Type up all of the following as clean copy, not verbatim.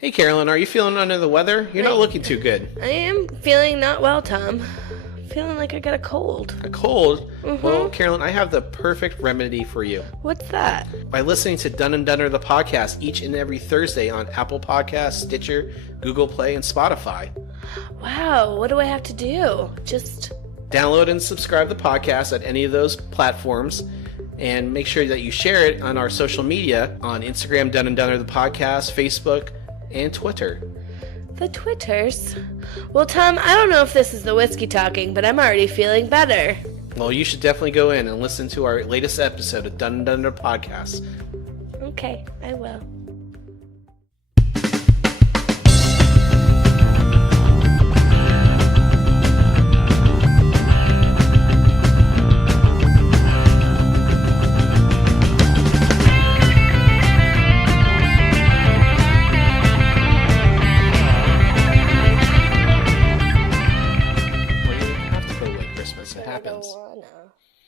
Hey, Carolyn, are you feeling under the weather? You're not looking too good. I am feeling not well, Tom. Feeling like I got a cold. A cold? Mm-hmm. Well, Carolyn, I have the perfect remedy for you. What's that? By listening to Dun and Dunner, the podcast, each and every Thursday on Apple Podcasts, Stitcher, Google Play, and Spotify. Wow, what do I have to do? Just download and subscribe the podcast at any of those platforms, and make sure that you share it on our social media on Instagram, Dun and Dunner, the podcast, Facebook, and Twitter. the Twitters. Well, Tom, I don't know if this is the whiskey talking, but I'm already feeling better. Well, you should definitely go in and listen to our latest episode of Dun and Dunner podcast. Okay, I will.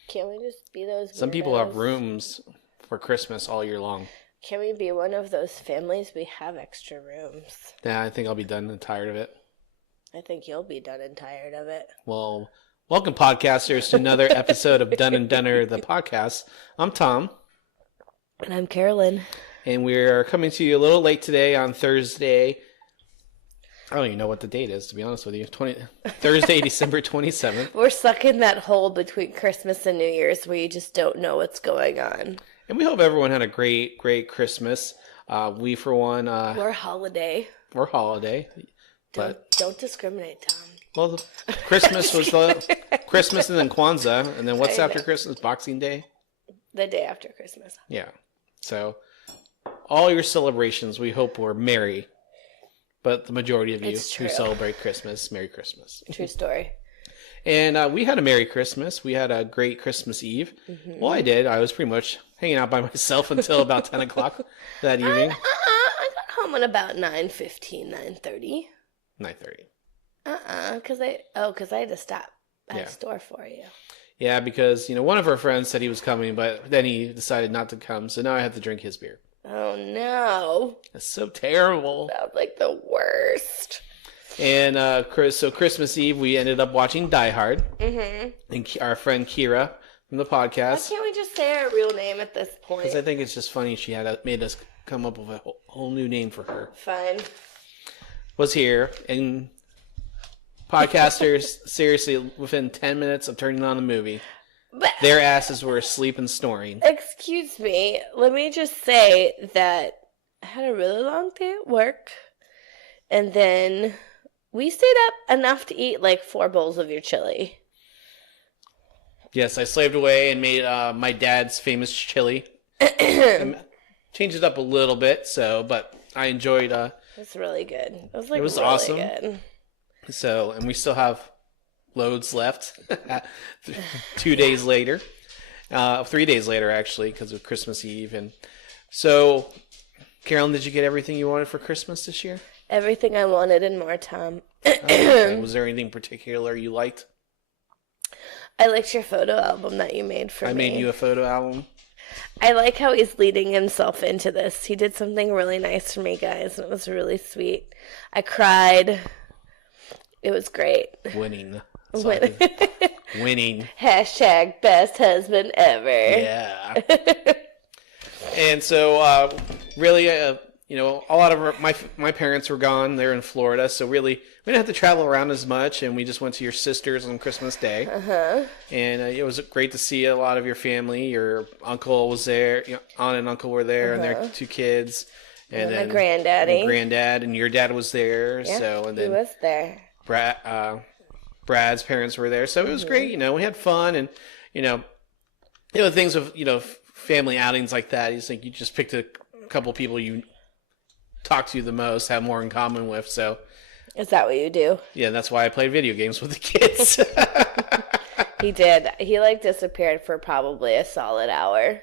Can't we just be those weirdos? Some people have rooms for Christmas all year long. Can we be one of those families? We have extra rooms. Yeah, I think I'll be done and tired of it. I think you'll be done and tired of it. Well, welcome, podcasters, to another episode of Dun and Dunner, the podcast. I'm Tom. And I'm Carolyn. And we're coming to you a little late today on Thursday. I don't even know what the date is, to be honest with you. Thursday, December 27th. We're stuck in that hole between Christmas and New Year's where you just don't know what's going on. And we hope everyone had a great, great Christmas. We, for one... We're holiday. We're holiday. Don't discriminate, Tom. Well, Christmas was Christmas and then Kwanzaa. And then what's after Christmas? Boxing Day? The day after Christmas. Yeah. So, all your celebrations, we hope, were merry. But the majority of you who celebrate Christmas, Merry Christmas. True story. And we had a Merry Christmas. We had a great Christmas Eve. Mm-hmm. Well, I did. I was pretty much hanging out by myself until about 10 o'clock that evening. I got home at about 9:15, 9:30. 9:30. Because I had to stop at the store for you. Yeah, because, one of our friends said he was coming, but then he decided not to come. So now I have to drink his beer. Oh, no. That's so terrible. Sounds like the worst. And so Christmas Eve, we ended up watching Die Hard. Mm-hmm. And our friend Kira from the podcast. Why can't we just say her real name at this point? Because I think it's just funny she made us come up with a whole new name for her. Fine. Was here. And podcasters, seriously, within 10 minutes of turning on the movie... their asses were asleep and snoring. Excuse me. Let me just say that I had a really long day at work. And then we stayed up enough to eat like 4 bowls of your chili. Yes, I slaved away and made my dad's famous chili. Changed it up a little bit, but I enjoyed... It's really good. It was really awesome. Good. So, and we still have... loads left 2 days later, 3 days later actually, because of Christmas Eve. And so, Carolyn, did you get everything you wanted for Christmas this year? Everything I wanted and more, Tom. Was there anything particular you liked? I liked your photo album that you made for me. I made you a photo album. I like how he's leading himself into this. He did something really nice for me, guys, and it was really sweet. I cried. It was great. Winning. Hashtag best husband ever. Yeah. And so, really, a lot of my parents were gone. They're in Florida, so really, we didn't have to travel around as much, and we just went to your sister's on Christmas Day. Uh-huh. And it was great to see a lot of your family. Your uncle was there. Aunt and uncle were there, and their 2 kids. And then my granddaddy. Granddad, and your dad was there. Yeah, and then he was there. Brad's parents were there, so it was great. We had fun, and things of family outings like that. You think you just picked a couple people you talk to the most, have more in common with. So, is that what you do? Yeah, that's why I played video games with the kids. He did. He disappeared for probably a solid hour.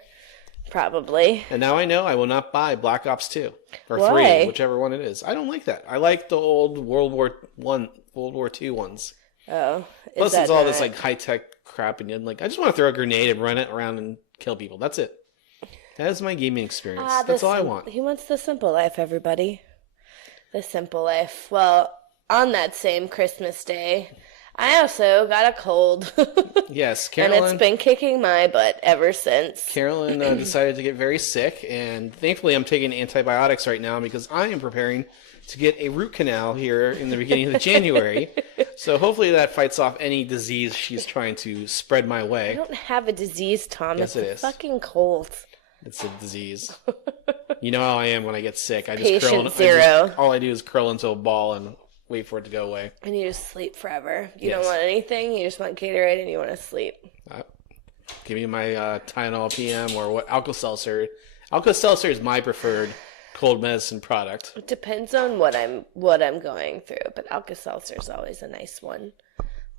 Probably. And now I know I will not buy Black Ops 2 or Why? 3, whichever one it is. I don't like that. I like the old World War II ones. Oh. Plus, it's all this high tech crap, and I just want to throw a grenade and run it around and kill people. That's it. That is my gaming experience. That's all I want. He wants the simple life, everybody. The simple life. Well, on that same Christmas day, I also got a cold. Yes, And Carolyn. it's been kicking my butt ever since. Carolyn decided to get very sick, and thankfully I'm taking antibiotics right now because I am preparing to get a root canal here in the beginning of January. So hopefully that fights off any disease she's trying to spread my I way. don't have a disease, Tom. Yes, it It's is. a fucking cold. It's a disease. You know how I am when I get sick. Patient zero. All I do is curl into a ball and wait for it to go away. And you just sleep forever. You Yes. don't want anything. You just want Gatorade and you want to sleep. Give me my Tylenol PM or what Alka-Seltzer. Alka-Seltzer is my preferred cold medicine product. It depends on what I'm going through, but Alka-Seltzer is always a nice one,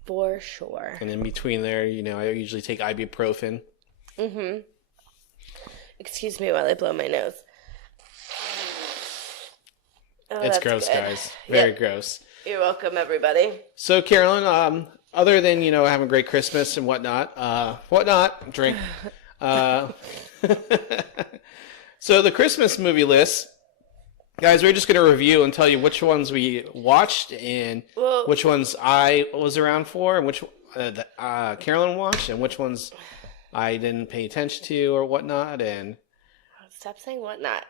for sure. And in between there, I usually take ibuprofen. Excuse me while I blow my nose. Oh, It's that's gross, good. guys. Very Yep. gross. You're welcome, everybody. So, Carolyn, other than, having a great Christmas and whatnot, drink. So the Christmas movie list, guys, we're just going to review and tell you which ones we watched and Well- which ones I was around for and which Carolyn watched and which ones I didn't pay attention to or whatnot. And Stop saying whatnot.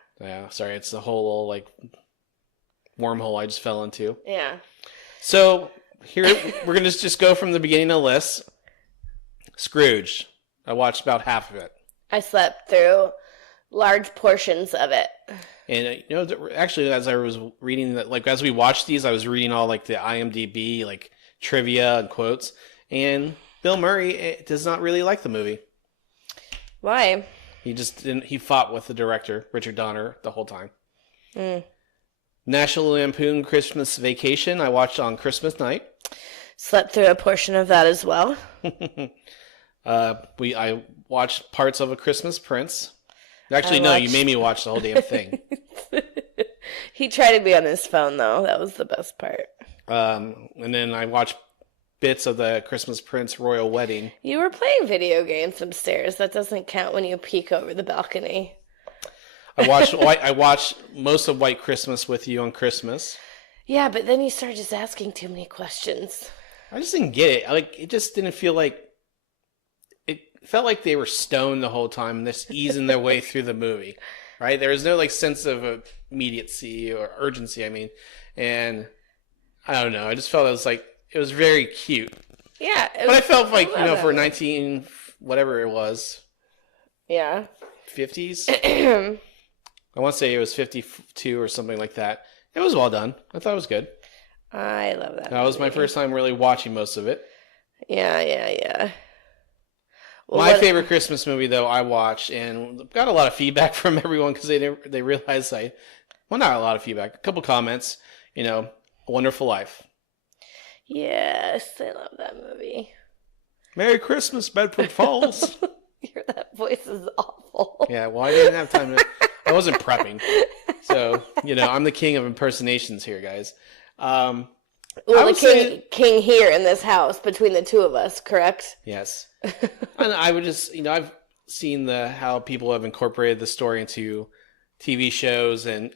sorry, it's the whole like wormhole I just fell into. Yeah. So here we're gonna just go from the beginning of the list. Scrooge. I watched about half of it, I slept through large portions of it. and actually, as I was reading that, like as we watched these, I was reading all like the IMDb like trivia and quotes, and Bill Murray does not really like the movie. Why? He just didn't. He fought with the director Richard Donner the whole time. Mm. National Lampoon Christmas Vacation. I watched on Christmas night. Slept through a portion of that as well. I watched parts of A Christmas Prince. Actually, I no, you watched- made me watch the whole damn thing. He tried to be on his phone, though. That was the best part. And then I watched bits of the Christmas Prince royal wedding. You were playing video games upstairs. That doesn't count when you peek over the balcony. I watched most of White Christmas with you on Christmas. Yeah, but then you started just asking too many questions. I just didn't get it. Like it just didn't feel like it felt like they were stoned the whole time and just easing their way through the movie. Right? There was no like sense of immediacy or urgency, I mean. And I don't know. I just felt it was very cute. Yeah. But I felt like, for 19 whatever it was, Yeah. 50s. I want to say it was 52 or something like that. It was well done. I thought it was good. I love that. That was my movie. first time really watching most of it. Yeah. Well, My favorite Christmas movie, though, I watched and got a lot of feedback from everyone because they realized not a lot of feedback, a couple comments. A Wonderful Life. Yes, I love that movie. Merry Christmas, Bedford Falls. That voice is awful. Yeah, well, I didn't have time to. I wasn't prepping, so I'm the king of impersonations here, guys. Well, I the would say- king here in this house between the two of us, correct? Yes. And I would just, I've seen how people have incorporated the story into TV shows and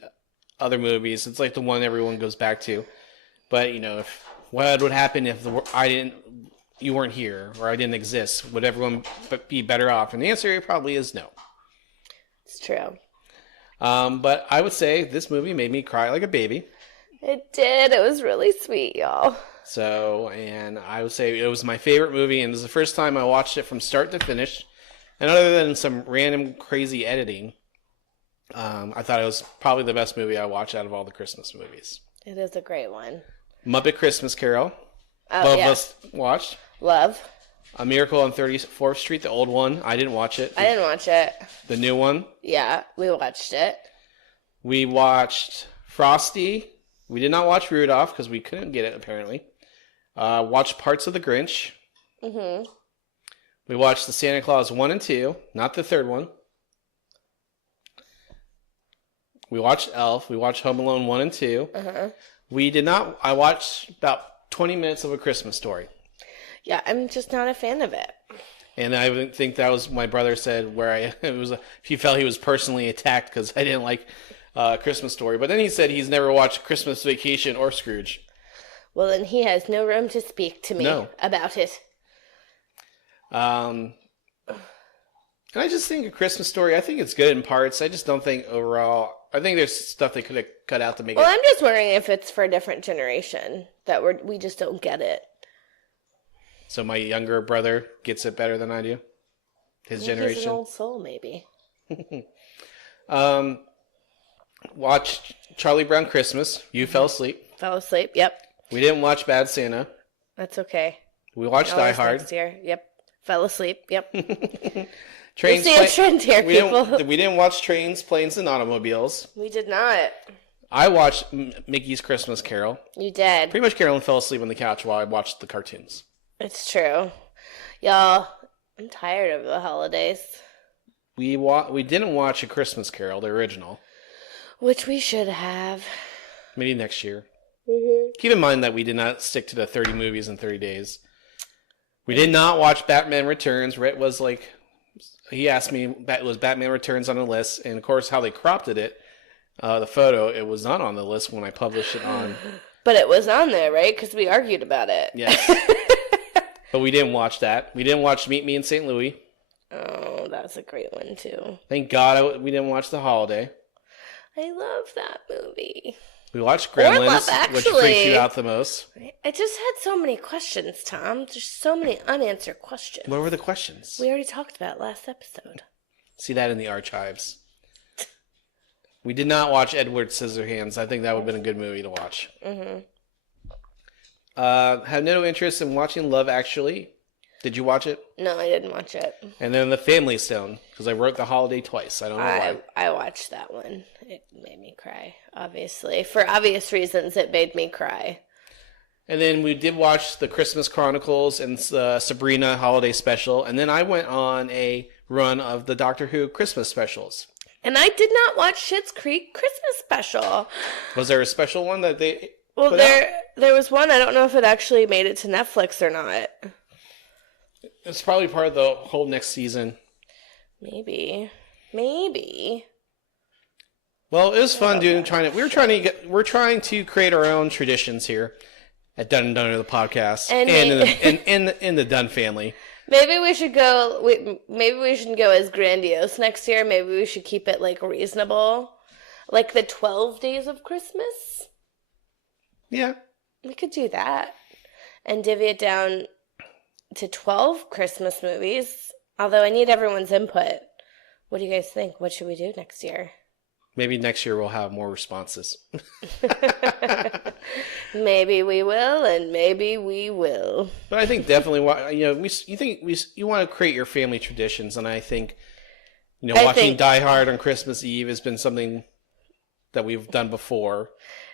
other movies. It's like the one everyone goes back to. But, what would happen if you weren't here or I didn't exist? Would everyone be better off? And the answer probably is no. It's true. But I would say this movie made me cry like a baby. It did. It was really sweet, y'all. So, and I would say it was my favorite movie, and it was the first time I watched it from start to finish. And other than some random crazy editing, I thought it was probably the best movie I watched out of all the Christmas movies. It is a great one. Muppet Christmas Carol, Oh, both yeah. of us watched. Love. A Miracle on 34th Street, the old one. I didn't watch it. I didn't watch it. The new one. Yeah, we watched it. We watched Frosty. We did not watch Rudolph because we couldn't get it, apparently. Watched parts of The Grinch. Mm-hmm. We watched the Santa Claus 1 and 2, not the third one. We watched Elf. We watched Home Alone 1 and 2. Uh-huh. We did not. I watched about 20 minutes of A Christmas Story. Yeah, I'm just not a fan of it. And I think that was my brother said where he felt he was personally attacked because I didn't like Christmas Story. But then he said he's never watched Christmas Vacation or Scrooge. Well, then he has no room to speak to me about it. And I just think A Christmas Story, I think it's good in parts. I just don't think overall. I think there's stuff they could have cut out to make it. Well, I'm just wondering if it's for a different generation that we just don't get it. So my younger brother gets it better than I do. His generation. He's an old soul, maybe. Watched Charlie Brown Christmas. You fell asleep. Fell asleep. Yep. We didn't watch Bad Santa. That's okay. We watched Die Hard. Next year. Yep. Fell asleep. Yep. Trains, see a trend here, people. We didn't watch Trains, Planes, and Automobiles. We did not. I watched Mickey's Christmas Carol. You did. Pretty much Carolyn fell asleep on the couch while I watched the cartoons. It's true. Y'all, I'm tired of the holidays. We didn't watch A Christmas Carol, the original. Which we should have. Maybe next year. Mm-hmm. Keep in mind that we did not stick to the 30 movies in 30 days. We did not watch Batman Returns. Rhett was like, he asked me, was Batman Returns on the list? And of course, how they cropped it, the photo, it was not on the list when I published it on. But it was on there, right? Because we argued about it. Yes. But we didn't watch that. We didn't watch Meet Me in St. Louis. Oh, that's a great one, too. Thank God we didn't watch The Holiday. I love that movie. We watched Gremlins, Love Actually. which freaks you out the most. I just had so many questions, Tom. There's so many unanswered questions. What were the questions? We already talked about it last episode. See that in the archives. We did not watch Edward Scissorhands. I think that would have been a good movie to watch. Mm-hmm. Have no interest in watching Love Actually. Did you watch it? No, I didn't watch it. And then The Family Stone, because I wrote The Holiday twice. I don't know why. I watched that one. It made me cry, obviously. For obvious reasons, it made me cry. And then we did watch The Christmas Chronicles and Sabrina Holiday Special. And then I went on a run of the Doctor Who Christmas specials. And I did not watch Schitt's Creek Christmas special. Was there a special one that they Well, put out? there was one. I don't know if it actually made it to Netflix or not. It's probably part of the whole next season. Maybe. Well, it was fun we're trying to create our own traditions here at Dun and Dunner the podcast and in the Dunn family. Maybe we should go. Maybe we shouldn't go as grandiose next year. Maybe we should keep it like reasonable, like the 12 days of Christmas. Yeah, we could do that and divvy it down to 12 Christmas movies. Although I need everyone's input. What do you guys think? What should we do next year? Maybe next year we'll have more responses. Maybe we will, and maybe we will. But I think definitely, you want to create your family traditions, and I think, watching Die Hard on Christmas Eve has been something that we've done before.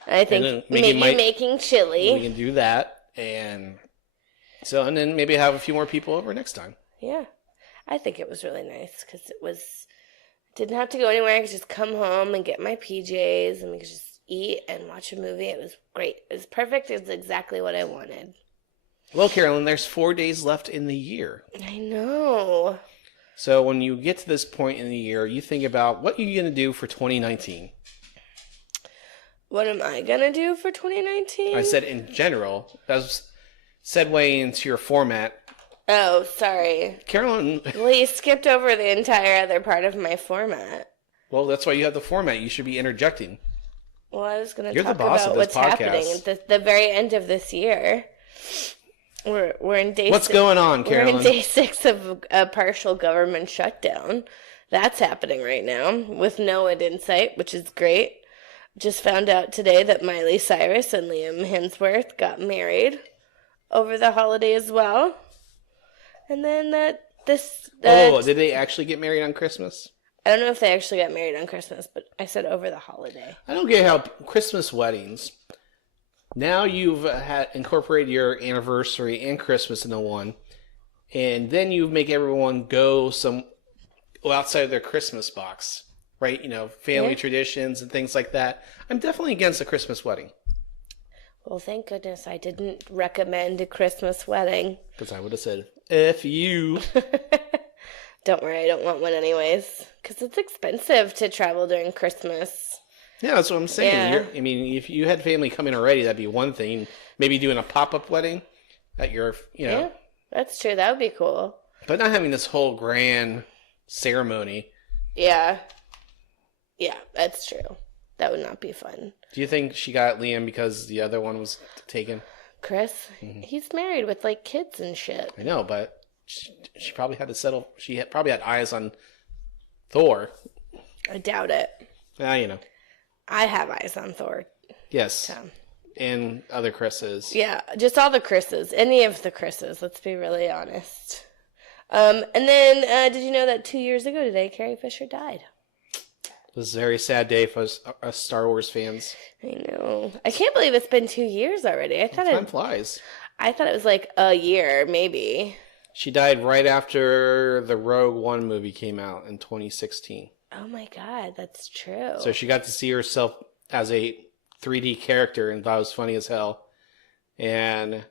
I think maybe making chili. We can do that, and then maybe have a few more people over next time. Yeah, I think it was really nice because didn't have to go anywhere. I could just come home and get my PJs, and we could just eat and watch a movie. It was great. It was perfect. It was exactly what I wanted. Well, Carolyn, there's 4 days left in the year. I know. So when you get to this point in the year, you think about what you're going to do for 2019. What am I going to do for 2019? I said in general. That's segue into your format. Oh, sorry. Carolyn. Well, you skipped over the entire other part of my format. Well, that's why you have the format. You should be interjecting. Well, I was going to talk about what's happening at the very end of this year. We're in day. What's going on, Carolyn? We're in day 6 of a partial government shutdown. That's happening right now with no end in sight, which is great. Just found out today that Miley Cyrus and Liam Hemsworth got married over the holiday as well. And then did they actually get married on Christmas? I don't know if they actually got married on Christmas, but I said over the holiday. I don't get how Christmas weddings. Now you've incorporated your anniversary and Christmas into one, and then you make everyone go outside of their Christmas box, right? Family traditions and things like that. I'm definitely against a Christmas wedding. Well, thank goodness I didn't recommend a Christmas wedding. Because I would have said, F you. Don't worry, I don't want one anyways. Because it's expensive to travel during Christmas. Yeah, that's what I'm saying. Yeah. I mean, if you had family coming already, that'd be one thing. Maybe doing a pop-up wedding at your, Yeah, that's true. That would be cool. but not having this whole grand ceremony. Yeah. Yeah, that's true. That would not be fun. Do you think she got Liam because the other one was taken? Chris, he's married with like kids and shit. I know, but she probably had to settle. Probably had eyes on Thor. I doubt it. You know. I have eyes on Thor. Yes. So. And other Chris's. Yeah, just all the Chris's. Any of the Chris's, let's be really honest. And then, did you know that 2 years ago today, Carrie Fisher died? It was a very sad day for us Star Wars fans. I know. I can't believe it's been 2 years already. Time flies. I thought it was like a year, maybe. She died right after the Rogue One movie came out in 2016. Oh my God, that's true. So she got to see herself as a 3D character and thought it was funny as hell. And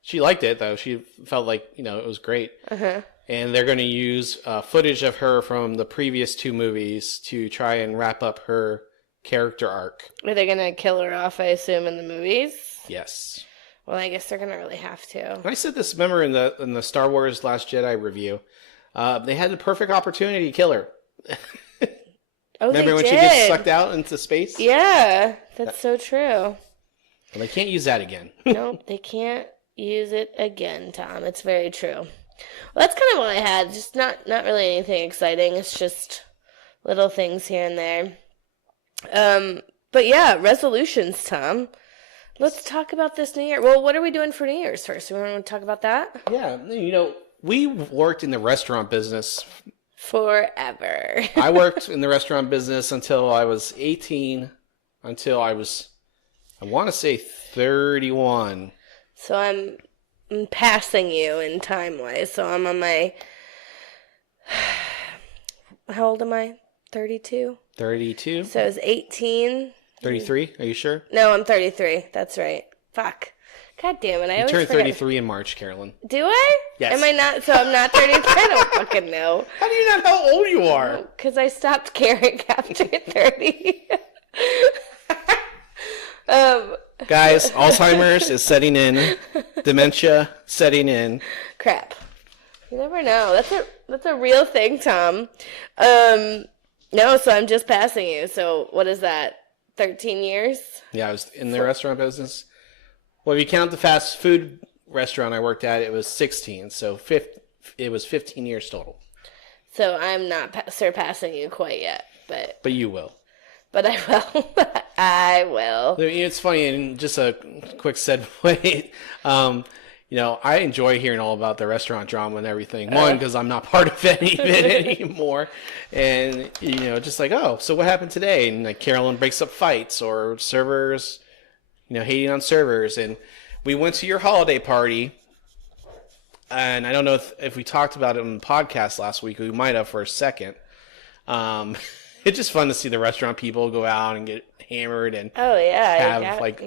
she liked it, though. She felt like, it was great. Uh-huh. And they're going to use footage of her from the previous 2 movies to try and wrap up her character arc. Are they going to kill her off, I assume, in the movies? Yes. Well, I guess they're going to really have to. I said this, remember, in the Star Wars Last Jedi review. They had the perfect opportunity to kill her. Oh, remember when she gets sucked out into space? Yeah, that's so true. Well, they can't use that again. Nope, they can't use it again, Tom. It's very true. Well, that's kind of all I had. Just not really anything exciting. It's just little things here and there. But yeah, resolutions, Tom. Let's talk about this New Year. Well, what are we doing for New Year's first? We want to talk about that? Yeah, we worked in the restaurant business forever. I worked in the restaurant business until I was 18, until I want to say 31. So I'm passing you in time-wise. So I'm on my, how old am I? 32? 32? So I was 18. 33? Are you sure? No, I'm 33. That's right. Fuck. God damn it. I always turned forget. 33 in March, Carolyn. Do I? Yes. Am I not? So I'm not 33? I don't fucking know. How do you not know how old you are? Because I stopped caring after 30. Guys, Alzheimer's is setting in. Dementia setting in. Crap. You never know. That's a real thing, Tom. No, so I'm just passing you. So what is that? 13 years? Yeah, I was in the restaurant business. Well, if you count the fast food restaurant I worked at, it was 16. So it was 15 years total. So I'm not surpassing you quite yet, but you will. But I will. I will. It's funny, and just a quick segue. I enjoy hearing all about the restaurant drama and everything. One, because I'm not part of any of it anymore. And, just like, oh, so what happened today? And like Carolyn breaks up fights or servers, hating on servers. And we went to your holiday party. And I don't know if we talked about it on the podcast last week. We might have for a second. It's just fun to see the restaurant people go out and get hammered and have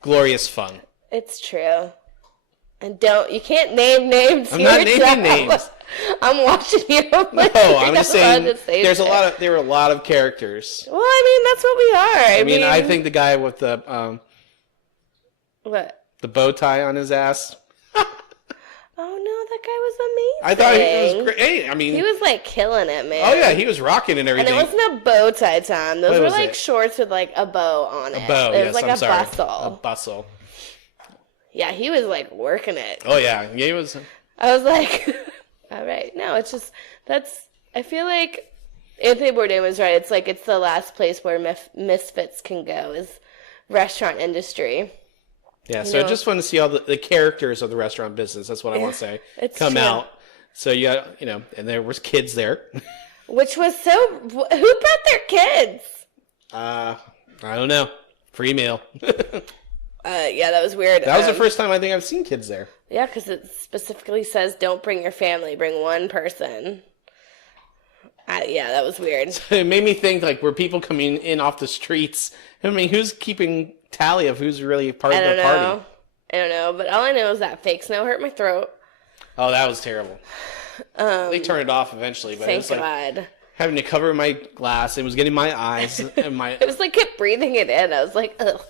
glorious fun. It's true. And you can't name names. I'm not naming names. I'm watching you. I'm just saying there were a lot of characters. Well, I mean, that's what we are. I mean, I think the guy with the what? The bow tie on his ass. Oh no, that guy was amazing. I thought he was great. Hey, I mean, he was like killing it, man. Oh yeah, he was rocking and everything. And it wasn't a bow tie, Tom. Those were like shorts with like a bow on it. A bow, it was yes, like bustle. A bustle. Yeah, he was like working it. Oh yeah, he was. I was like, all right. No, it's just I feel like Anthony Bourdain was right. It's like it's the last place where misfits can go is restaurant industry. Yeah, so it's just fun to see all the characters of the restaurant business. That's what I want to say. Come out. So you got, and there was kids there. Which was who brought their kids? I don't know. Free meal. Yeah, that was weird. That was the first time I think I've seen kids there. Yeah, because it specifically says don't bring your family, bring one person. Yeah, that was weird. So it made me think, like, were people coming in off the streets? I mean, who's keeping tally of who's really part of the party? I don't know, but all I know is that fake snow hurt my throat. Oh, that was terrible. They turned it off eventually, but it was like, God. having to cover my glass. It was getting my eyes and my. It was like kept breathing it in. I was like, ugh.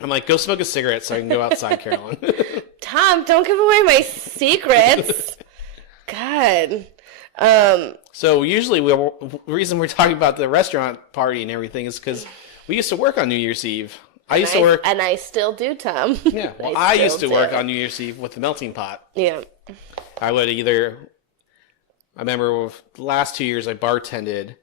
I'm like, go smoke a cigarette so I can go outside, Carolyn. Tom, don't give away my secrets. God. So usually the reason we're talking about the restaurant party and everything is because we used to work on New Year's Eve. I used to work. And I still do, Tom. Yeah, well, I used to work on New Year's Eve with the melting pot. Yeah. I would either. I remember the last 2 years I bartended,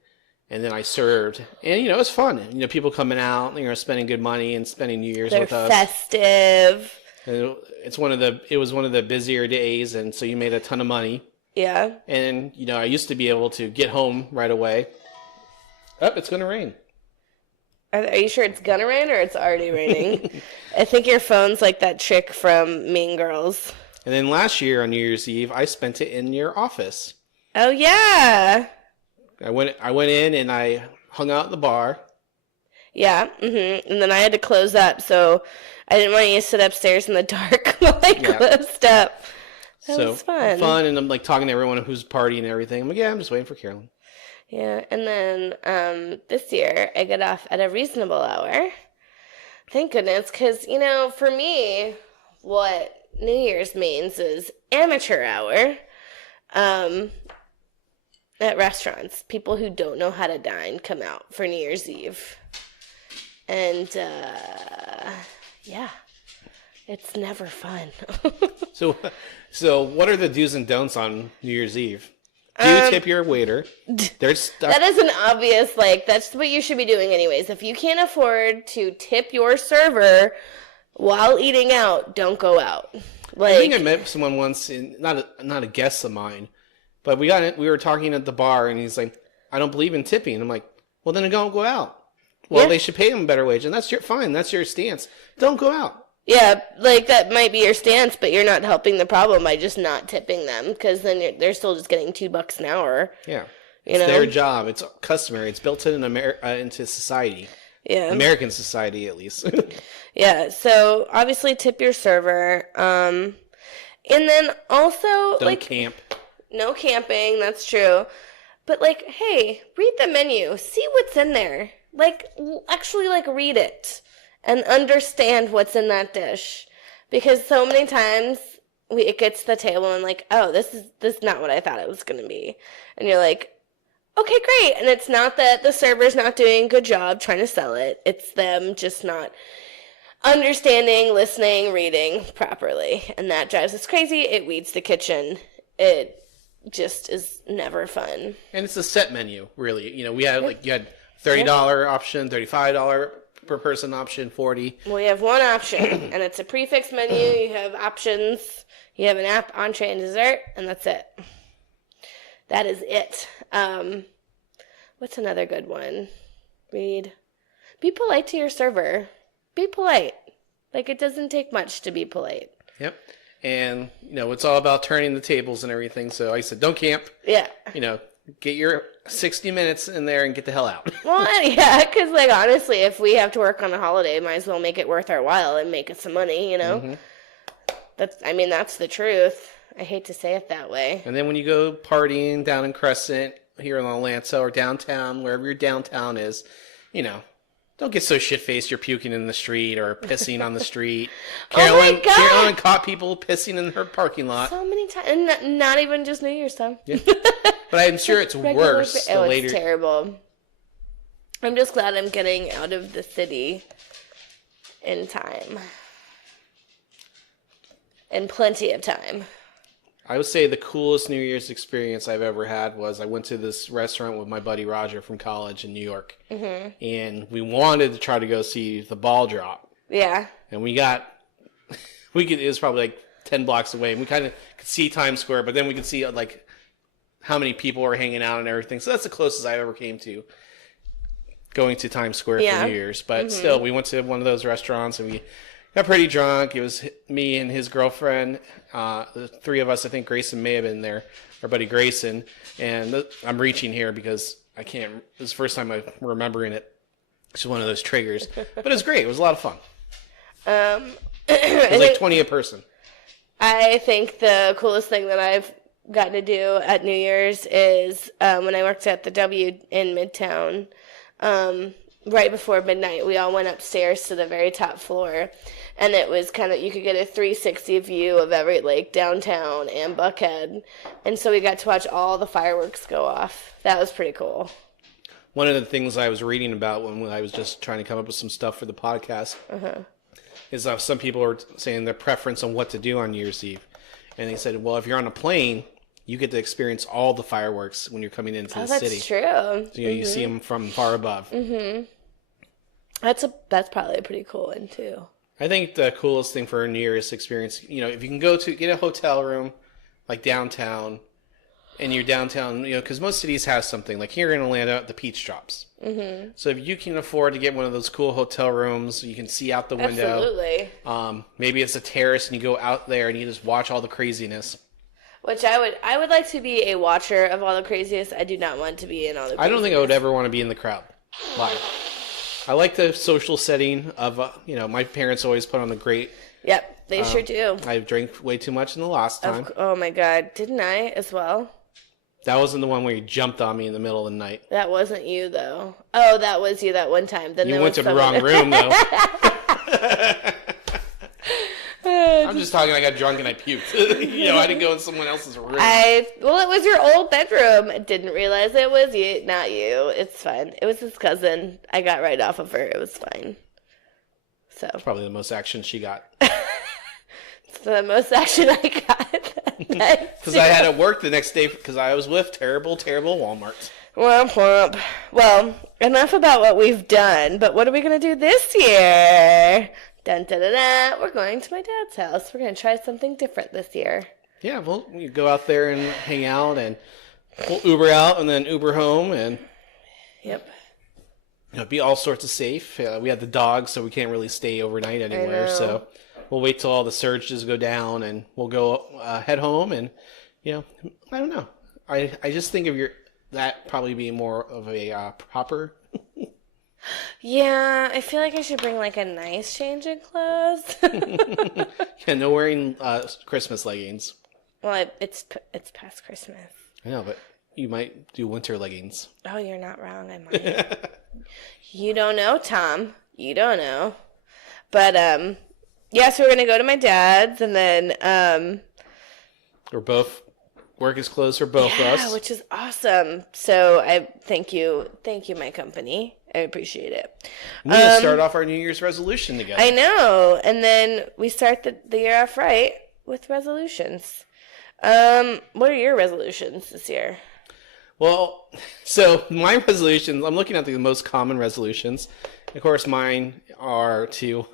and then I served, and it was fun. People coming out, spending good money and spending New Year's with us. Festive. And it was one of the busier days, and so you made a ton of money. Yeah. And I used to be able to get home right away. Oh, it's gonna rain. Are you sure it's gonna rain or it's already raining? I think your phone's like that chick from Mean Girls. And then last year on New Year's Eve, I spent it in your office. Oh yeah. I went in and I hung out at the bar. Yeah. And then I had to close up, so I didn't want you to sit upstairs in the dark while I closed up. That was fun. Fun, and I'm like talking to everyone who's partying and everything. I'm like, yeah, I'm just waiting for Carolyn. Yeah, and then this year I got off at a reasonable hour. Thank goodness, because, for me, what New Year's means is amateur hour at restaurants. People who don't know how to dine come out for New Year's Eve. And, yeah, it's never fun. So what are the do's and don'ts on New Year's Eve? Do you tip your waiter? That is an obvious, that's what you should be doing anyways. If you can't afford to tip your server while eating out, don't go out. I think I met someone once, not a guest of mine, but we were talking at the bar, and he's like, I don't believe in tipping. I'm like, well, then don't go out. Well, they should pay him a better wage, and that's fine. That's your stance. Don't go out. Yeah, that might be your stance, but you're not helping the problem by just not tipping them, because then they're still just getting $2 an hour. Yeah, it's their job. It's customary. It's built into society. Yeah, American society at least. Yeah, so obviously tip your server, and then also don't camp. No camping. That's true, but hey, read the menu, see what's in there. Actually, read it. And understand what's in that dish. Because so many times it gets to the table and oh, this is not what I thought it was going to be. And you're like, okay, great. And it's not that the server's not doing a good job trying to sell it. It's them just not understanding, listening, reading properly. And that drives us crazy. It weeds the kitchen. It just is never fun. And it's a set menu, really. We had you had $30 option, $35 per person option, 40. Well, you have one option, and it's a prefix menu. You have options. You have an app, entree, and dessert, and that's it. That is it. What's another good one? Read. Be polite to your server. Be polite. It doesn't take much to be polite. Yep. And, it's all about turning the tables and everything. So I said, don't camp. Yeah. Get your 60 minutes in there and get the hell out. Well, yeah, because, honestly, if we have to work on a holiday, might as well make it worth our while and make us some money, Mm-hmm. That's the truth. I hate to say it that way. And then when you go partying down in Crescent, here in Atlanta, or downtown, wherever your downtown is, don't get so shit-faced you're puking in the street or pissing on the street. Carolyn caught people pissing in her parking lot. So many times. And not even just New Year's time. Yeah. But I'm sure it's worse the later. It's terrible. I'm just glad I'm getting out of the city in time. In plenty of time. I would say the coolest New Year's experience I've ever had was I went to this restaurant with my buddy Roger from college in New York. Mm-hmm. And we wanted to try to go see the ball drop. Yeah. And it was probably 10 blocks away. And we kind of could see Times Square, but then we could see how many people were hanging out and everything. So that's the closest I ever came to going to Times Square for New Year's. But still, we went to one of those restaurants and we got pretty drunk. It was me and his girlfriend. The three of us, I think Grayson may have been there, our buddy Grayson. And I'm reaching here because I can't. This is the first time I'm remembering it. It's one of those triggers. But it was great. It was a lot of fun. It was 20 a person. I think the coolest thing that I've gotten to do at New Year's is when I worked at the W in Midtown. Right before midnight, we all went upstairs to the very top floor, and it was kind of, you could get a 360 view of every lake downtown and Buckhead, and so we got to watch all the fireworks go off. That was pretty cool. One of the things I was reading about when I was just trying to come up with some stuff for the podcast is some people are saying their preference on what to do on New Year's Eve, and they said, well, if you're on a plane, you get to experience all the fireworks when you're coming into the city. That's true. So, you see them from far above. That's probably a pretty cool one too. I think the coolest thing for a New Year's experience, if you can get a hotel room, like downtown, and you're downtown, because most cities have something. Like here in Orlando, the Peach Shops. So if you can afford to get one of those cool hotel rooms, you can see out the window. Absolutely. Maybe it's a terrace, and you go out there and you just watch all the craziness. Which I would like to be a watcher of all the craziest. I do not want to be in all the craziest. I don't think I would ever want to be in the crowd. Live. I like the social setting of, my parents always put on the great. Yep, they sure do. I drank way too much in the last time. Oh my God, didn't I as well? That wasn't the one where you jumped on me in the middle of the night. That wasn't you, though. Oh, that was you that one time. Then you went to the wrong room, though. I'm just talking. I got drunk and I puked. I didn't go in someone else's room. Well, it was your old bedroom. I didn't realize it was you, not you. It's fine. It was his cousin. I got right off of her. It was fine. So probably the most action she got. It's the most action I got. Because I had to work the next day because I was with terrible Walmart. Womp womp. Well, enough about what we've done. But what are we gonna do this year? Dun, da, da, da. We're going to my dad's house. We're going to try something different this year. Yeah, we go out there and hang out, and we'll Uber out and then Uber home, and yep, be all sorts of safe. We have the dog, so we can't really stay overnight anywhere. So we'll wait till all the surges go down, and we'll go head home. And I don't know. I just think of that probably being more of a proper. Yeah, I feel like I should bring like a nice change of clothes. Yeah, no wearing Christmas leggings. Well, it's past Christmas. I know, but you might do winter leggings. Oh, you're not wrong. I might. You don't know, Tom. You don't know. But yeah. So we're gonna go to my dad's, and then we're both. Work is closed for both of us. Yeah, which is awesome. So I thank you, my company. I appreciate it. We need to start off our New Year's resolution together. I know, and then we start the year off right with resolutions. What are your resolutions this year? Well, so my resolutions, I'm looking at the most common resolutions. Of course, mine are to,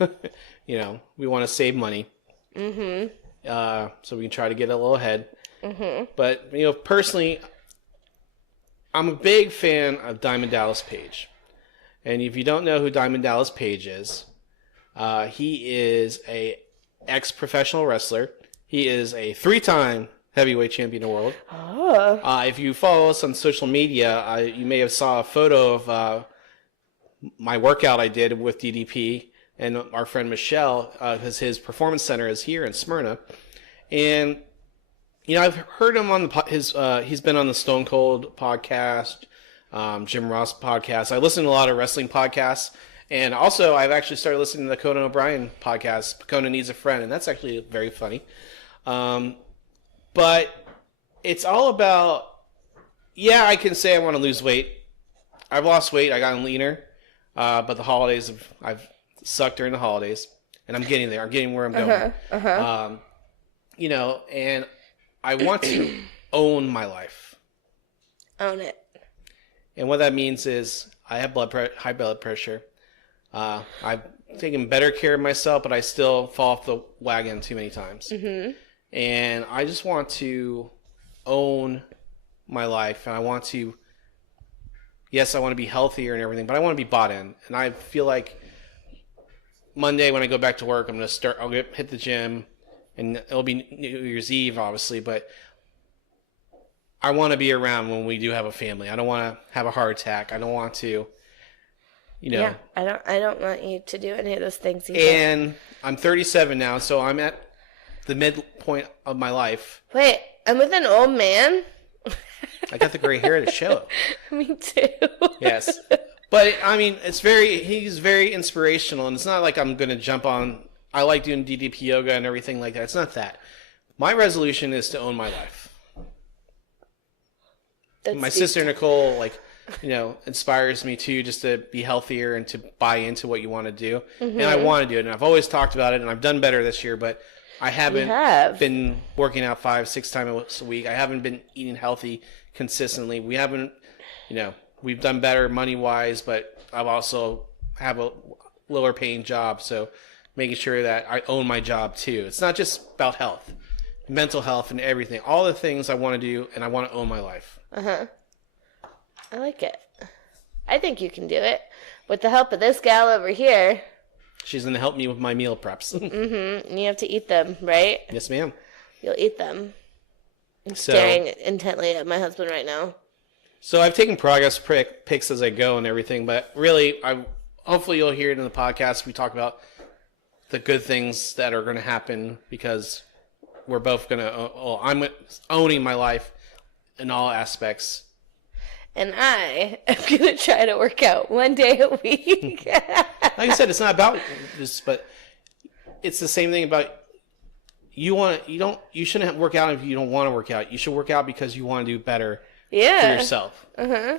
we want to save money. So we can try to get a little ahead. But, personally, I'm a big fan of Diamond Dallas Page. And if you don't know who Diamond Dallas Page is, he is a ex-professional wrestler. He is a 3-time heavyweight champion of the world. Oh. If you follow us on social media, you may have saw a photo of my workout I did with DDP and our friend Michelle, because his performance center is here in Smyrna. And I've heard him on he's been on the Stone Cold podcast, Jim Ross podcast. I listen to a lot of wrestling podcasts, and also I've actually started listening to the Conan O'Brien podcast, Conan Needs a Friend, and that's actually very funny. But it's all about, I can say I want to lose weight. I've lost weight. I gotten leaner, but the holidays I've sucked during the holidays, and I'm getting there. I'm getting where I'm going. And I want to own my life. Own it. And what that means is I have high blood pressure. I've taken better care of myself, but I still fall off the wagon too many times. And I just want to own my life. And I want to, I want to be healthier and everything, but I want to be bought in. And I feel like Monday when I go back to work, I'll hit the gym. And it'll be New Year's Eve, obviously, but I want to be around when we do have a family. I don't want to have a heart attack. I don't want to, Yeah, I don't want you to do any of those things either. And I'm 37 now, so I'm at the midpoint of my life. Wait, I'm with an old man. I got the gray hair to show. Me too. Yes. But, I mean, he's very inspirational, and it's not like I'm going to jump on, I like doing DDP yoga and everything like that. It's not that. My resolution is to own my life. My sister Nicole, inspires me too, just to be healthier and to buy into what you want to do. Mm-hmm. And I want to do it, and I've always talked about it, and I've done better this year, but I haven't been working out 5-6 times a week. I haven't been eating healthy consistently. We haven't, we've done better money-wise, but I've also have a lower paying job, so making sure that I own my job too. It's not just about health, mental health and everything. All the things I want to do, and I want to own my life. Uh-huh. I like it. I think you can do it. With the help of this gal over here. She's going to help me with my meal preps. Mm-hmm. And you have to eat them, right? Yes, ma'am. You'll eat them. I'm staring intently at my husband right now. So I've taken progress pics as I go and everything, but really, hopefully you'll hear it in the podcast. We talk about the good things that are going to happen because we're both going to, I'm owning my life in all aspects. And I am going to try to work out 1 day a week. Like I said, it's not about this, but it's the same thing about you shouldn't work out if you don't want to work out. You should work out because you want to do better for yourself. Uh-huh.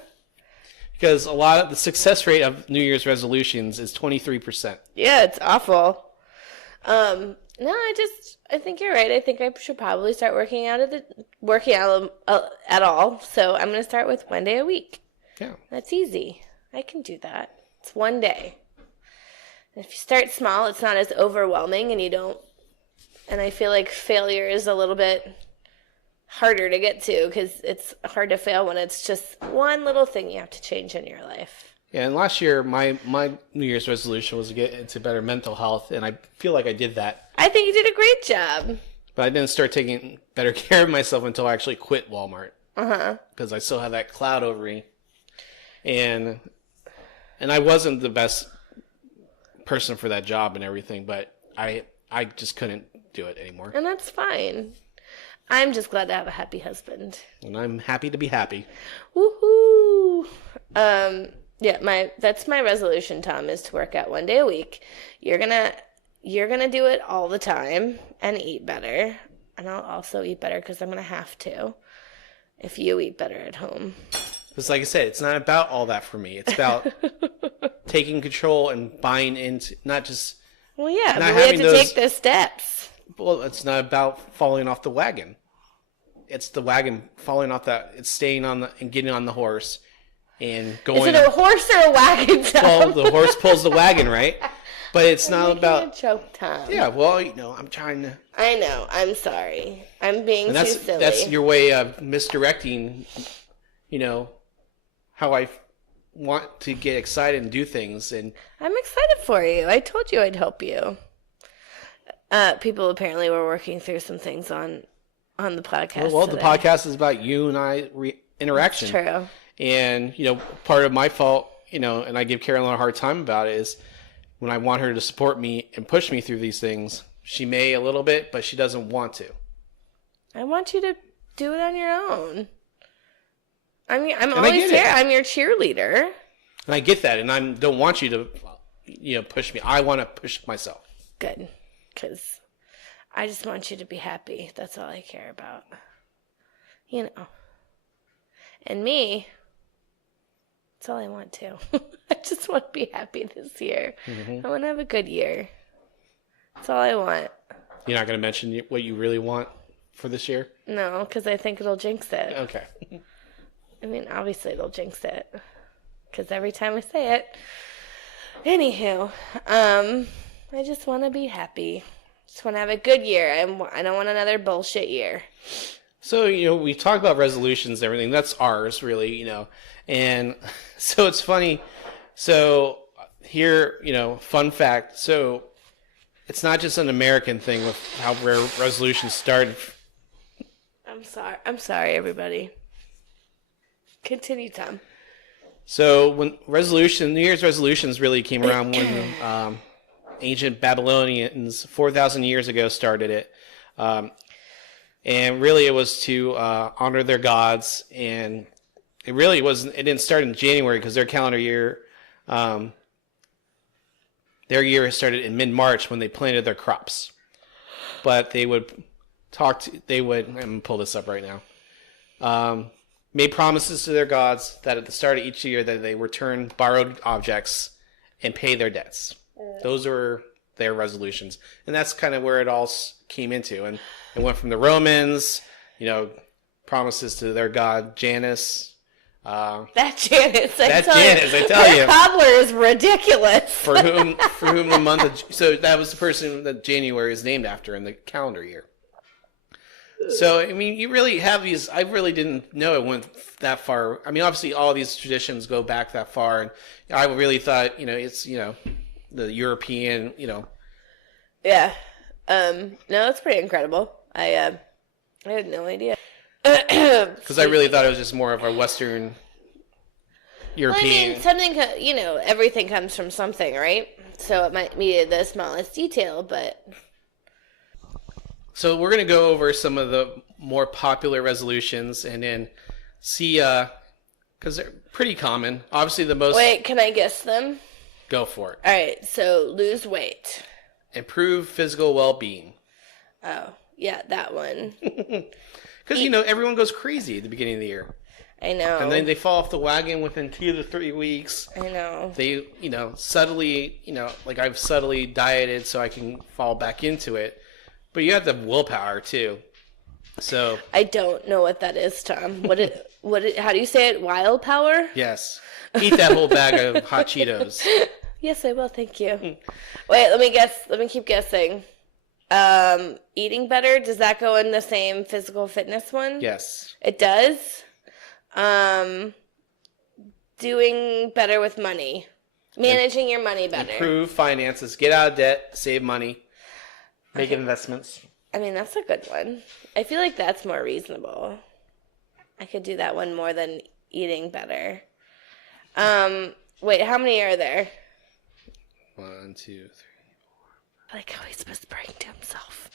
Because a lot of the success rate of New Year's resolutions is 23%. Yeah, it's awful. No, I think you're right. I think I should probably start working out at all. So I'm going to start with 1 day a week. Yeah. That's easy. I can do that. It's 1 day. And if you start small, it's not as overwhelming and I feel like failure is a little bit harder to get to because it's hard to fail when it's just one little thing you have to change in your life. Yeah, and last year, my New Year's resolution was to get into better mental health, and I feel like I did that. I think you did a great job. But I didn't start taking better care of myself until I actually quit Walmart. Uh-huh. Because I still have that cloud over me. And I wasn't the best person for that job and everything, but I just couldn't do it anymore. And that's fine. I'm just glad to have a happy husband. And I'm happy to be happy. Woohoo! Yeah, that's my resolution, Tom, is to work out 1 day a week. You're gonna do it all the time and eat better. And I'll also eat better because I'm gonna have to if you eat better at home. Because like I said, it's not about all that for me. It's about taking control and buying into, not just... Well, yeah, but we have to take the steps. Well, it's not about falling off the wagon. It's the wagon falling off it's staying on and getting on the horse. And going. Is it a horse or a wagon, Tom? Well, the horse pulls the wagon, right? But it's not about. A joke, Tom. Yeah, well, I'm trying to. I know. I'm sorry. I'm being too silly. That's your way of misdirecting. How I want to get excited and do things, and I'm excited for you. I told you I'd help you. People apparently were working through some things on the podcast. Well, the podcast is about you and I interaction. That's true. And, part of my fault, and I give Carolyn a hard time about it, is when I want her to support me and push me through these things, she may a little bit, but she doesn't want to. I want you to do it on your own. I mean, I'm always here. I'm your cheerleader. And I get that, and I don't want you to, push me. I want to push myself. Good, because I just want you to be happy. That's all I care about. And me... That's all I want to. I just want to be happy this year. Mm-hmm. I want to have a good year. That's all I want. You're not going to mention what you really want for this year? No, because I think it'll jinx it. Okay. I mean, obviously it'll jinx it. Because every time I say it. Anywho, I just want to be happy. Just want to have a good year. I don't want another bullshit year. So, we talk about resolutions and everything. That's ours, really, And so it's funny. So here, fun fact. So it's not just an American thing with how resolutions started. I'm sorry, everybody. Continue, Tom. So when New Year's resolutions really came around when ancient Babylonians 4,000 years ago started it. And really it was to honor their gods, and it really wasn't. It didn't start in January because their calendar year, their year started in mid-March when they planted their crops. But they would I'm gonna pull this up right now. Made promises to their gods that at the start of each year that they return borrowed objects and pay their debts. Those were their resolutions, and that's kind of where it all came into. And it went from the Romans, promises to their god Janus. That Janus, I tell you, cobbler is ridiculous. for whom the month of, so that was the person that January is named after in the calendar year. So I mean, you really have these. I really didn't know it went that far. I mean, obviously, all these traditions go back that far, and I really thought, it's the European, Yeah. No, that's pretty incredible. I had no idea. Because I really thought it was just more of a Western European. Well, I mean, something, everything comes from something, right? So it might be the smallest detail, but. So we're going to go over some of the more popular resolutions and then see, because they're pretty common. Obviously the most... Wait, can I guess them? Go for it. All right, so lose weight. Improve physical well-being. Oh, yeah, that one. Because, everyone goes crazy at the beginning of the year. I know. And then they fall off the wagon within 2 to 3 weeks. I know. They, subtly, like I've subtly dieted so I can fall back into it. But you have the willpower too. So I don't know what that is, Tom. How do you say it? Wild power? Yes. Eat that whole bag of hot Cheetos. Yes, I will. Thank you. Wait, let me guess. Let me keep guessing. Eating better, does that go in the same physical fitness one? Yes. It does? Doing better with money. Managing your money better. Improve finances. Get out of debt. Save money. Make investments. I mean, that's a good one. I feel like that's more reasonable. I could do that one more than eating better. Wait, how many are there? 1, 2, 3. I like how he's whispering to himself.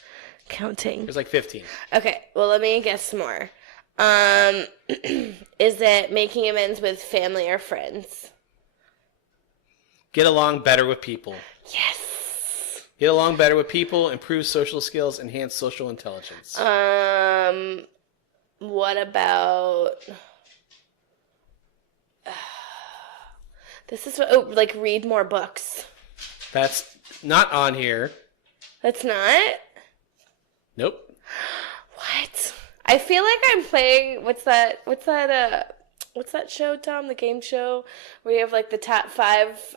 Counting. There's like 15. Okay, well, let me guess some more. Is it making amends with family or friends? Get along better with people. Yes. Get along better with people, improve social skills, enhance social intelligence. What about... This is like read more books. That's not on here. That's not? Nope. What? I feel like I'm playing what's that show, Tom? The game show where you have like the top 5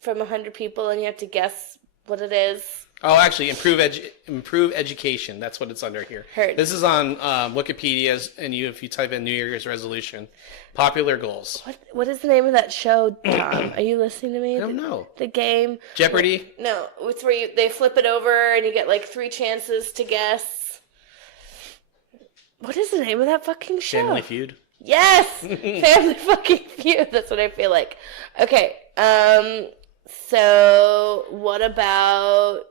from 100 people and you have to guess what it is. Oh, actually, improve education. That's what it's under here. Heard. This is on Wikipedia, and if you type in New Year's resolution, popular goals. What is the name of that show, Tom? Are you listening to me? I don't know. The game. Jeopardy? No, it's where they flip it over and you get like 3 chances to guess. What is the name of that fucking show? Family Feud? Yes! Family fucking Feud. That's what I feel like. Okay, so what about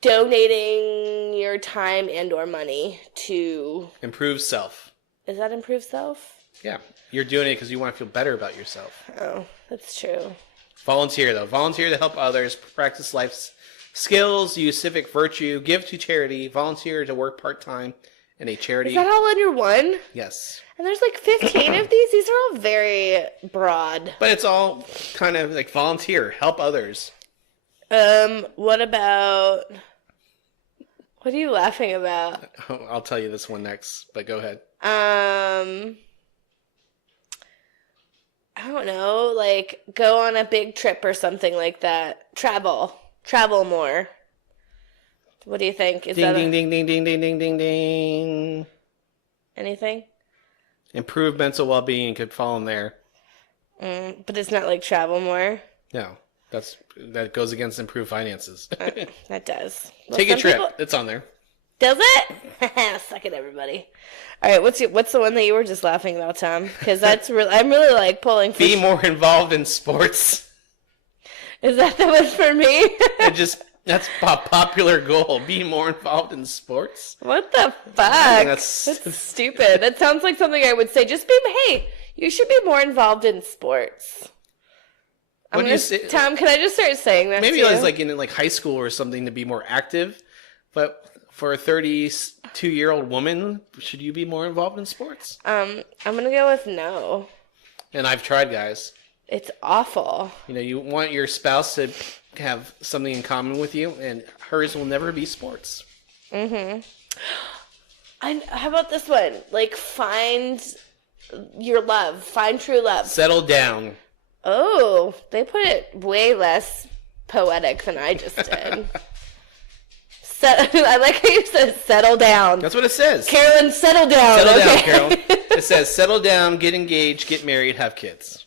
donating your time and or money to... Improve self. Is that improve self? Yeah. You're doing it because you want to feel better about yourself. Oh, that's true. Volunteer, though. Volunteer to help others, practice life skills, use civic virtue, give to charity, volunteer to work part-time in a charity. Is that all under one? Yes. And there's like 15 of these? These are all very broad. But it's all kind of like volunteer, help others. What about... What are you laughing about? I'll tell you this one next, but go ahead. I don't know, like go on a big trip or something like that. Travel more. What do you think? Is that ding, ding, ding, ding, ding, ding, ding, ding. Anything? Improve mental well-being could fall in there. But it's not like travel more. No, that goes against improved finances. That does. Well, Take a trip. people... It's on there. Does it? Suck it, everybody. All right, what's the one that you were just laughing about, Tom? Because that's I'm really like pulling. Be more involved in sports. Is that the one for me? And just That's a popular goal. Be more involved in sports. What the fuck? That's stupid. That sounds like something I would say. Hey, you should be more involved in sports. What do you say? Tom, can I just start saying that? Maybe it was like in like high school or something to be more active. But for a 32-year-old woman, should you be more involved in sports? I'm gonna go with no. And I've tried, guys. It's awful. You know, you want your spouse to have something in common with you, and hers will never be sports. Mm-hmm. How about this one? Like, find your love. Find true love. Settle down. Oh, they put it way less poetic than I just did. I like how you said settle down. That's what it says. Carolyn, settle down. Settle down, Carolyn. It says settle down, get engaged, get married, have kids.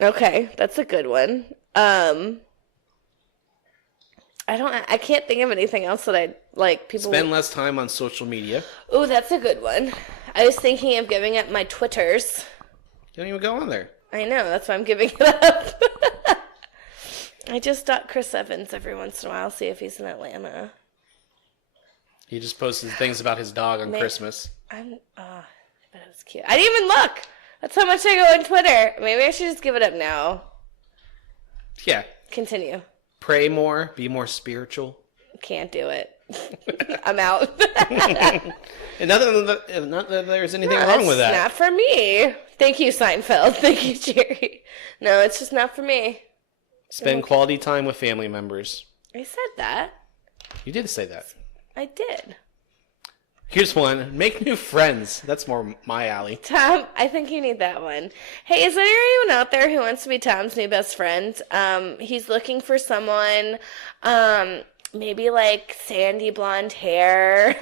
Okay, that's a good one. I can't think of anything else that I like. People spend less time on social media. Oh, that's a good one. I was thinking of giving up my Twitters. You don't even go on there. I know, that's why I'm giving it up. I just stalk Chris Evans every once in a while, see if he's in Atlanta. He just posted things about his dog on Christmas. But it was cute. I didn't even look. That's how much I go on Twitter. Maybe I should just give it up now. Yeah. Continue. Pray more. Be more spiritual. Can't do it. I'm out. And not that there's anything wrong with that. It's not for me. Thank you, Seinfeld. Thank you, Jerry. No, it's just not for me. Spend quality time with family members. I said that. You did say that. I did. Here's one. Make new friends. That's more my alley. Tom, I think you need that one. Hey, is there anyone out there who wants to be Tom's new best friend? He's looking for someone, maybe like sandy blonde hair.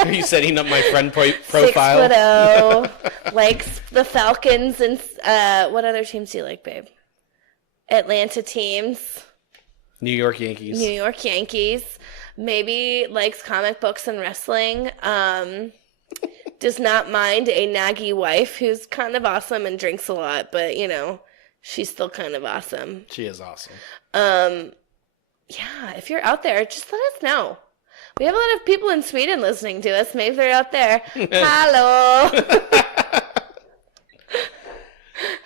Are you setting up my friend profile? 6'0", likes the Falcons and what other teams do you like, babe? Atlanta teams. New York Yankees. New York Yankees. Maybe likes comic books and wrestling. Does not mind a naggy wife who's kind of awesome and drinks a lot, but, you know, she's still kind of awesome. She is awesome. Yeah, if you're out there, just let us know. We have a lot of people in Sweden listening to us. Maybe they're out there. Hello.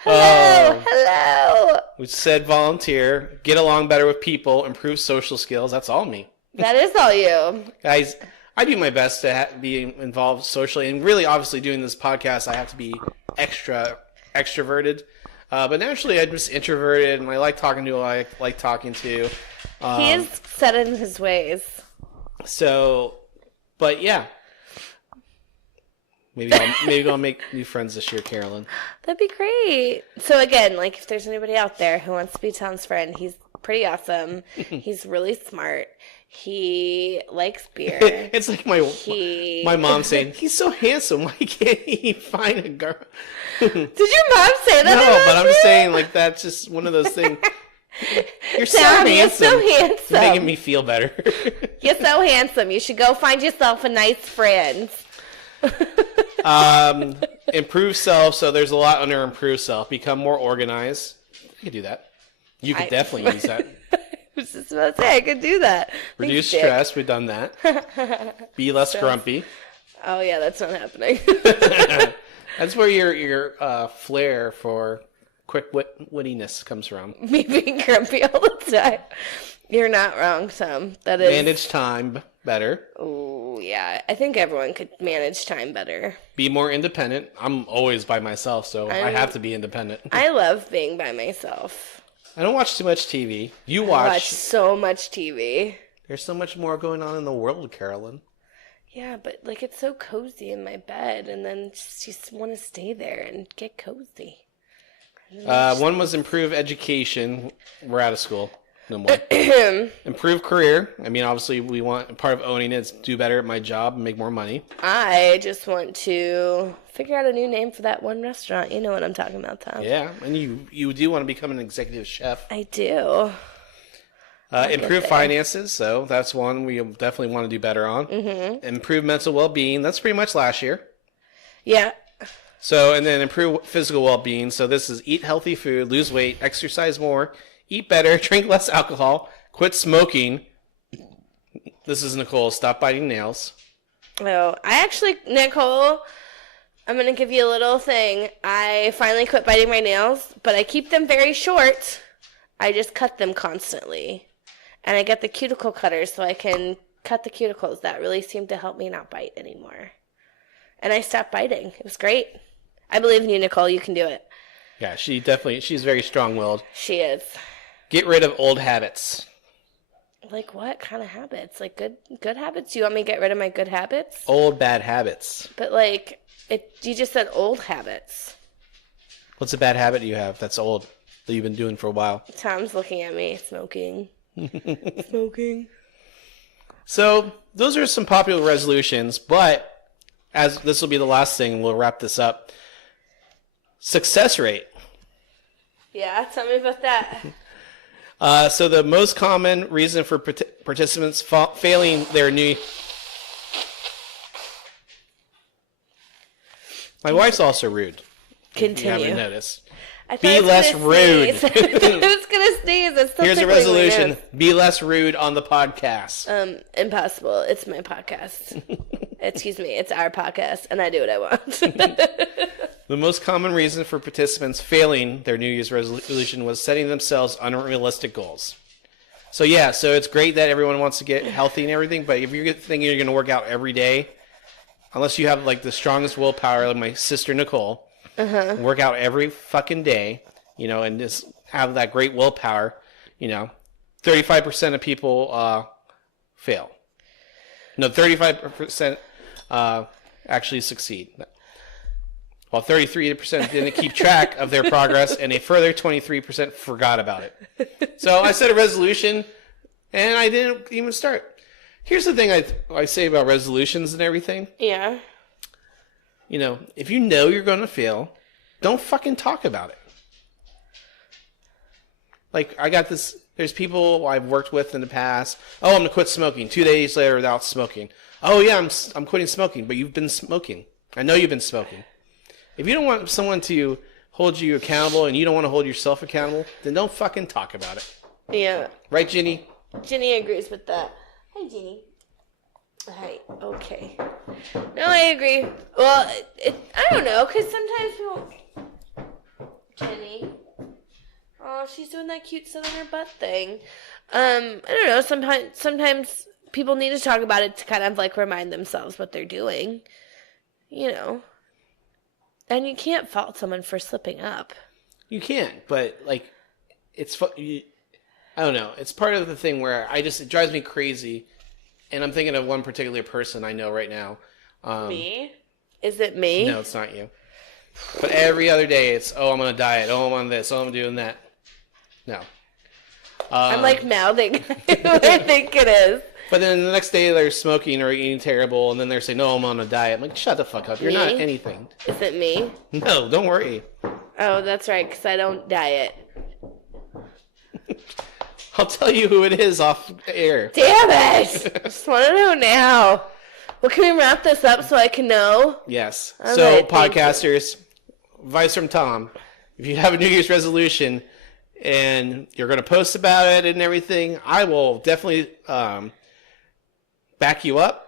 Hello. We said volunteer, get along better with people, improve social skills. That's all me. That is all you. Guys, I do my best to be involved socially. And really, obviously, doing this podcast, I have to be extroverted. But naturally, I'm just introverted, and I like talking to who I like talking to. He is set in his ways. So, but yeah. Maybe I'll make new friends this year, Carolyn. That'd be great. So again, like if there's anybody out there who wants to be Tom's friend, he's pretty awesome. He's really smart. He likes beer. It's like my mom saying, "He's so handsome. Why can't he find a girl?" Did your mom say that? No, but I'm saying like that's just one of those things. You're so handsome. You're so handsome. You're making me feel better. You're so handsome. You should go find yourself a nice friend. Improve self. So there's a lot under improve self. Become more organized. You could do that. You could definitely use that. I was just about to say I could do that. Reduce stress. We've done that. Be less grumpy. Oh yeah, that's not happening. That's where your flair for quick wittiness comes from. Me being grumpy all the time. You're not wrong, Tom. That is manage time better. Oh yeah, I think everyone could manage time better. Be more independent. I'm always by myself, so I have to be independent. I love being by myself. I don't watch too much TV. I watch so much TV. There's so much more going on in the world, Carolyn. Yeah, but like it's so cozy in my bed, and then just want to stay there and get cozy. One was improve education. We're out of school. No more. Improve career. I mean, obviously, we want part of owning it is do better at my job and make more money. I just want to figure out a new name for that one restaurant. You know what I'm talking about, Tom. Yeah, and you do want to become an executive chef. I do. Improve finances. So that's one we definitely want to do better on. Mm-hmm. Improve mental well-being. That's pretty much last year. Yeah. So, and then improve physical well-being. So this is eat healthy food, lose weight, exercise more, eat better, drink less alcohol, quit smoking. This is Nicole. Stop biting nails. Oh, Nicole, I'm going to give you a little thing. I finally quit biting my nails, but I keep them very short. I just cut them constantly. And I get the cuticle cutters so I can cut the cuticles. That really seemed to help me not bite anymore. And I stopped biting. It was great. I believe in you, Nicole. You can do it. Yeah, she's very strong-willed. She is. Get rid of old habits. Like what kind of habits? Like good habits? Do you want me to get rid of my good habits? Old bad habits. But you just said old habits. What's a bad habit you have that's old that you've been doing for a while? Tom's looking at me. Smoking. Smoking. So those are some popular resolutions, but as this will be the last thing, we'll wrap this up. Success rate. Yeah, tell me about that. So the most common reason for participants failing their new... My wife's also rude. Continue. If you haven't noticed. Be less rude. I was going to sneeze. Here's a resolution. Be less rude on the podcast. Impossible. It's my podcast. Excuse me. It's our podcast, and I do what I want. The most common reason for participants failing their New Year's resolution was setting themselves unrealistic goals. So it's great that everyone wants to get healthy and everything, but if you're thinking you're going to work out every day, unless you have like the strongest willpower, like my sister Nicole, work out every fucking day, and just have that great willpower, 35% of people fail. No, 35% actually succeed. While 33% didn't keep track of their progress, and a further 23% forgot about it. So I set a resolution, and I didn't even start. Here's the thing I say about resolutions and everything. Yeah. If you know you're going to fail, don't fucking talk about it. Like, I got this, there's people I've worked with in the past. Oh, I'm going to quit smoking. 2 days later without smoking. Oh, yeah, I'm quitting smoking, but you've been smoking. I know you've been smoking. If you don't want someone to hold you accountable and you don't want to hold yourself accountable, then don't fucking talk about it. Yeah. Right, Ginny? Ginny agrees with that. Hi, Ginny. Hi. Okay. No, I agree. Well, I don't know, because sometimes people... Ginny. Oh, she's doing that cute sit on her butt thing. I don't know. Sometimes people need to talk about it to kind of like remind themselves what they're doing. And you can't fault someone for slipping up. You can't, but like, I don't know. It's part of the thing where it drives me crazy, and I'm thinking of one particular person I know right now. Me? Is it me? No, it's not you. But every other day, it's, oh, I'm on a diet. Oh, I'm on this. Oh, I'm doing that. No. I'm like mouthing who I think it is. But then the next day they're smoking or eating terrible, and then they're saying, no, I'm on a diet. I'm like, shut the fuck up. You're not anything. Is it me? No, don't worry. Oh, that's right, because I don't diet. I'll tell you who it is off air. Damn it! I just want to know now. Well, can we wrap this up so I can know? Yes. All so, right, podcasters, advice from Tom. If you have a New Year's resolution and you're going to post about it and everything, I will definitely back you up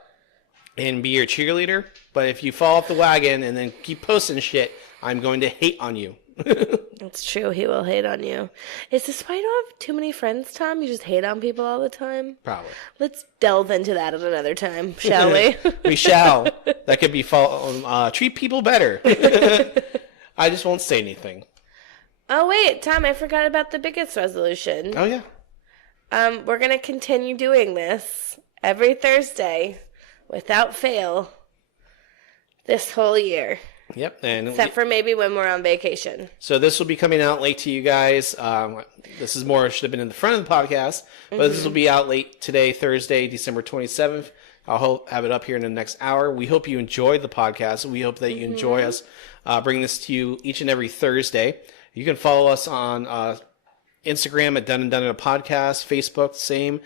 and be your cheerleader. But if you fall off the wagon and then keep posting shit, I'm going to hate on you. It's true. He will hate on you. Is this why you don't have too many friends, Tom? You just hate on people all the time? Probably. Let's delve into that at another time, shall we? We shall. That could be treat people better. I just won't say anything. Oh, wait, Tom, I forgot about the biggest resolution. Oh, yeah. We're going to continue doing this every Thursday without fail this whole year. Yep. And except for maybe when we're on vacation. So this will be coming out late to you guys. This is more, should have been in the front of the podcast, but this will be out late today, Thursday, December 27th. I'll have it up here in the next hour. We hope you enjoyed the podcast. We hope that you enjoy us bring this to you each and every Thursday. You can follow us on Instagram at Done and Done in a Podcast, Facebook, same,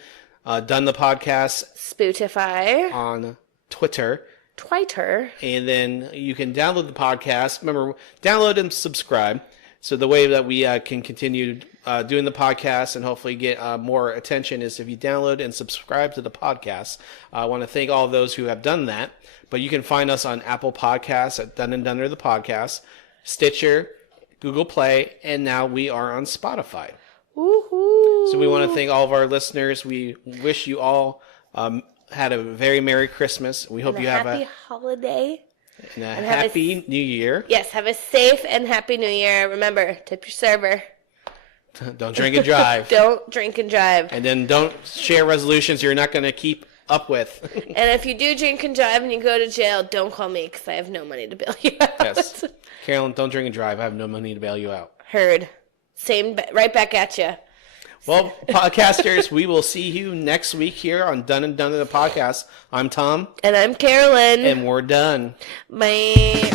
Done the Podcast. Spotify. On Twitter. Twitter. And then you can download the podcast. Remember, download and subscribe So the way that we can continue doing the podcast and hopefully get more attention is if you download and subscribe to the podcast. I want to thank all those who have done that. But you can find us on Apple Podcasts at Dun and Dunner the Podcast, Stitcher, Google Play, and now we are on Spotify. Woohoo! So we want to thank all of our listeners. We wish you all had a very Merry Christmas. We hope you have a happy holiday. And a happy New Year. Yes, have a safe and happy New Year. Remember, tip your server. Don't drink and drive. Don't drink and drive. And then don't share resolutions you're not going to keep up with. And if you do drink and drive and you go to jail, don't call me because I have no money to bail you out. Yes. Carolyn, don't drink and drive. I have no money to bail you out. Heard. Same, right back at you. Well, podcasters, we will see you next week here on Dun and Dun the Podcast. I'm Tom. And I'm Carolyn. And we're done. Bye.